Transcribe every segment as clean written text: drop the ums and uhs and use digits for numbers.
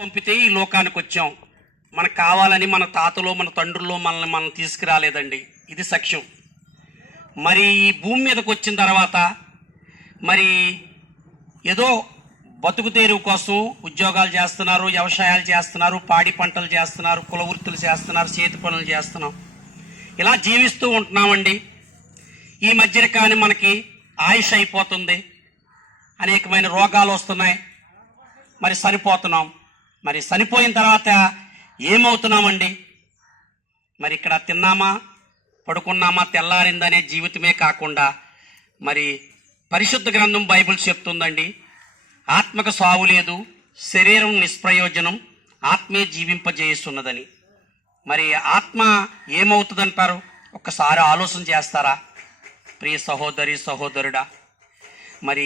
పంపితే ఈ లోకానికి వచ్చాం. మనకు కావాలని మన తాతలో మన తండ్రుల్లో మనల్ని మనం తీసుకురాలేదండి. ఇది సత్యం. మరి ఈ భూమి మీదకి వచ్చిన తర్వాత మరి ఏదో బతుకు తెరువు కోసం ఉద్యోగాలు చేస్తున్నారు, వ్యవసాయాలు చేస్తున్నారు, పాడి పంటలు చేస్తున్నారు, కుల వృత్తులు చేస్తున్నారు, చేతి పనులు చేస్తున్నాం. ఇలా జీవిస్తూ ఉంటున్నామండి. ఈ మధ్యన కానీ మనకి ఆయుష్ అయిపోతుంది, అనేకమైన రోగాలు వస్తున్నాయి, మరి చనిపోతున్నాం. మరి చనిపోయిన తర్వాత ఏమవుతున్నామండి? మరి ఇక్కడ తిన్నామా, పడుకున్నామా, తెల్లారిందనే జీవితమే కాకుండా మరి పరిశుద్ధ గ్రంథం బైబిల్ చెప్తుందండి, ఆత్మకు సావు లేదు, శరీరం నిష్ప్రయోజనం, ఆత్మే జీవింపజేస్తున్నదని. మరి ఆత్మ ఏమవుతుందంటారు? ఒక్కసారి ఆలోచన చేస్తారా ప్రియ సహోదరి సహోదరుడా? మరి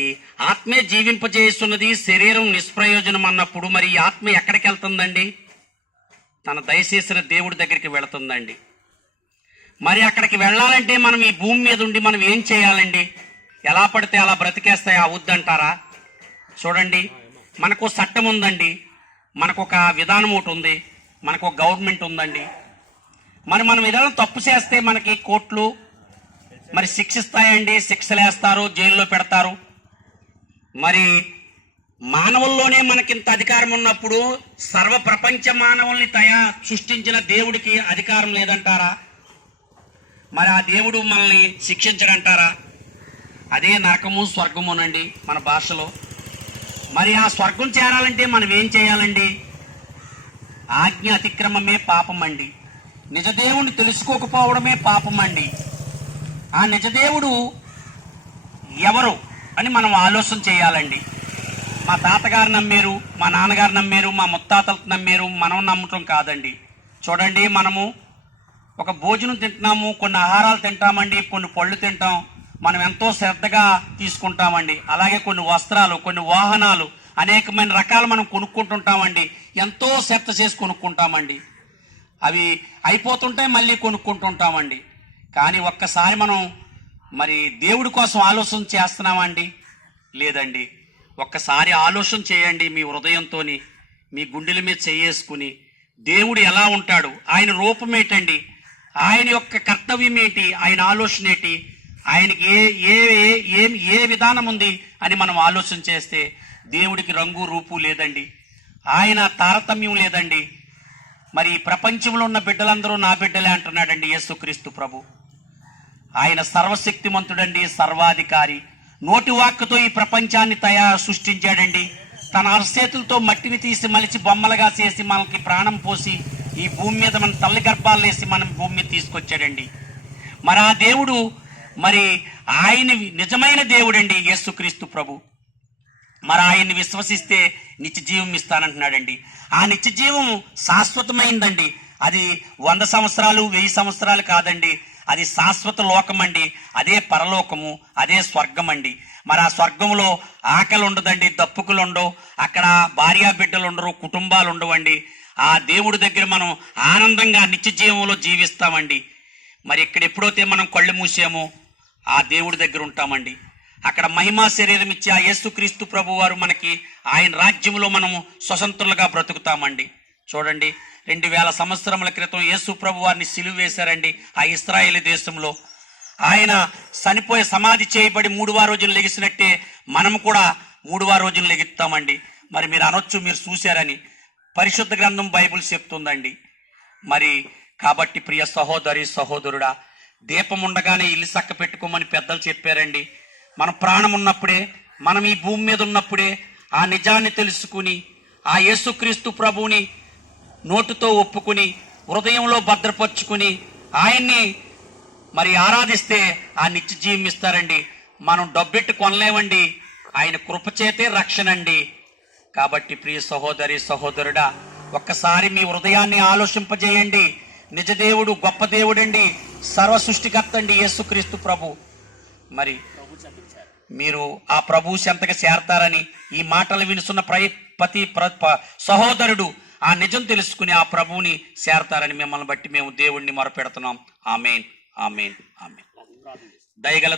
ఆత్మే జీవింపజేస్తున్నది, శరీరం నిష్ప్రయోజనం అన్నప్పుడు మరి ఈ ఆత్మ ఎక్కడికి వెళ్తుందండి? తన దయచేసిన దేవుడి దగ్గరికి వెళుతుందండి. మరి అక్కడికి వెళ్ళాలంటే మనం ఈ భూమి మీద ఉండి మనం ఏం చేయాలండి? ఎలా పడితే అలా బ్రతికేస్తాయి అవద్దంటారా? చూడండి, మనకు చట్టం ఉందండి, మనకు ఒక విధానం ఒకటి ఉంది, మనకు ఒక గవర్నమెంట్ ఉందండి. మరి మనం ఏదైనా తప్పు చేస్తే మనకి కోర్టులు మరి శిక్షిస్తాయండి, శిక్షలు వేస్తారు, జైల్లో పెడతారు. మరి మానవుల్లోనే మనకింత అధికారం ఉన్నప్పుడు సర్వ ప్రపంచ మానవుల్ని సృష్టించిన దేవుడికి అధికారం లేదంటారా? మరి ఆ దేవుడు మనల్ని శిక్షించడంటారా? అదే నరకము స్వర్గమునండి మన భాషలో. మరి ఆ స్వర్గం చేరాలంటే మనం ఏం చేయాలండి? ఆజ్ఞ అతిక్రమమే పాపం అండి. నిజదేవుని తెలుసుకోకపోవడమే పాపం అండి. ఆ నిజదేవుడు ఎవరు అని మనం ఆలోచన చేయాలండి. మా తాతగారు నమ్మారు, మా నాన్నగారు నమ్మారు, మా ముత్తాతలు నమ్మారు, మనం నమ్మటం కాదండి. చూడండి, మనము ఒక భోజనం తింటున్నాము, కొన్ని ఆహారాలు తింటామండి, కొన్ని పళ్ళు తింటాం, మనం ఎంతో శ్రద్ధగా తీసుకుంటామండి. అలాగే కొన్ని వస్త్రాలు, కొన్ని వాహనాలు, అనేకమైన రకాలు మనం కొనుక్కుంటుంటామండి, ఎంతో శ్రద్ధ చేసి కొనుక్కుంటామండి. అవి అయిపోతుంటే మళ్ళీ కొనుక్కుంటుంటామండి. కానీ ఒక్కసారి మనం మరి దేవుడి కోసం ఆలోచన చేస్తున్నామండి? లేదండి. ఒక్కసారి ఆలోచన చేయండి మీ హృదయంతో, మీ గుండెల మీద చేసుకుని, దేవుడు ఎలా ఉంటాడు, ఆయన రూపం ఏంటండి, ఆయన యొక్క కర్తవ్యం ఏంటి, ఆయన ఆలోచన ఏంటి, ఆయనకి ఏ విధానం ఉంది అని మనం ఆలోచన చేస్తే దేవుడికి రంగు రూపు లేదండి, ఆయన తారతమ్యం లేదండి. మరి ప్రపంచంలో ఉన్న బిడ్డలందరూ నా బిడ్డలే అంటున్నాడండి యేసుక్రీస్తు ప్రభు. ఆయన సర్వశక్తిమంతుడండి, సర్వాధికారి. నోటి వాక్కుతో ఈ ప్రపంచాన్ని సృష్టించాడండి. తన అరచేతులతో మట్టిని తీసి మలిచి బొమ్మలుగా చేసి మనకి ప్రాణం పోసి ఈ భూమి మీద మన తల్లి గర్భాలు వేసి మనం భూమి మీద తీసుకొచ్చాడండి. మరి ఆ దేవుడు, మరి ఆయన నిజమైన దేవుడండి యేసుక్రీస్తు ప్రభు. మరి ఆయన్ని విశ్వసిస్తే నిత్య జీవం ఇస్తానంటున్నాడండి. ఆ నిత్య జీవం శాశ్వతమైందండి. అది 100 సంవత్సరాలు 1000 సంవత్సరాలు కాదండి, అది శాశ్వత లోకం అండి. అదే పరలోకము, అదే స్వర్గం అండి. మరి ఆ స్వర్గంలో ఆకలి ఉండదండి, దప్పుకులు ఉండవు, అక్కడ భార్యా బిడ్డలు ఉండరు, కుటుంబాలు ఉండవండి. ఆ దేవుడి దగ్గర మనం ఆనందంగా నిత్య జీవంలో జీవిస్తామండి. మరి ఇక్కడ ఎప్పుడైతే మనం కళ్ళు మూసామో ఆ దేవుడి దగ్గర ఉంటామండి. అక్కడ మహిమా శరీరం ఇచ్చి ఆ యేసుక్రీస్తు ప్రభు వారు మనకి ఆయన రాజ్యంలో మనము స్వతంత్రులుగా బ్రతుకుతామండి. చూడండి, 2000 సంవత్సరముల క్రితం యేసు ప్రభు వారిని సిలువ వేశారండి ఆ ఇశ్రాయేలు దేశంలో. ఆయన చనిపోయి సమాధి చేయబడి 3వ రోజున లెగిసినట్టే మనము కూడా 3వ రోజున లెగుస్తామండి. మరి మీరు అనొచ్చు, మీరు చూశారని. పరిశుద్ధ గ్రంథం బైబిల్ చెప్తుందండి. మరి కాబట్టి ప్రియ సహోదరి సహోదరుడా, దీపం ఉండగానే ఇల్లు చక్క పెట్టుకోమని పెద్దలు చెప్పారండి. మన ప్రాణం ఉన్నప్పుడే, మనం ఈ భూమి మీద ఉన్నప్పుడే ఆ నిజాన్ని తెలుసుకుని ఆ యేసుక్రీస్తు ప్రభువుని నోటుతో ఒప్పుకుని హృదయంలో భద్రపరుచుకుని ఆయన్ని మరి ఆరాధిస్తే ఆ నిత్య జీవం ఇస్తారండి. మనం డబ్బెట్టు కొనలేమండి, ఆయన కృపచేతే రక్షణ అండి. కాబట్టి ప్రియ సహోదరి సహోదరుడా, ఒక్కసారి మీ హృదయాన్ని ఆలోచింపజేయండి. నిజదేవుడు గొప్ప దేవుడండి, సర్వ సృష్టికర్త అండి యేసుక్రీస్తు ప్రభు. మరి మీరు ఆ ప్రభు చెంతగా చేరతారని ఈ మాటలు వినుసున్న ప్రతి సహోదరుడు ఆ నిజం తెలుసుకుని ఆ ప్రభువుని చేరతారని మిమ్మల్ని బట్టి మేము దేవుడిని మొరపెడుతున్నాం. ఆమేన్, ఆమేన్, ఆమేన్. దయగల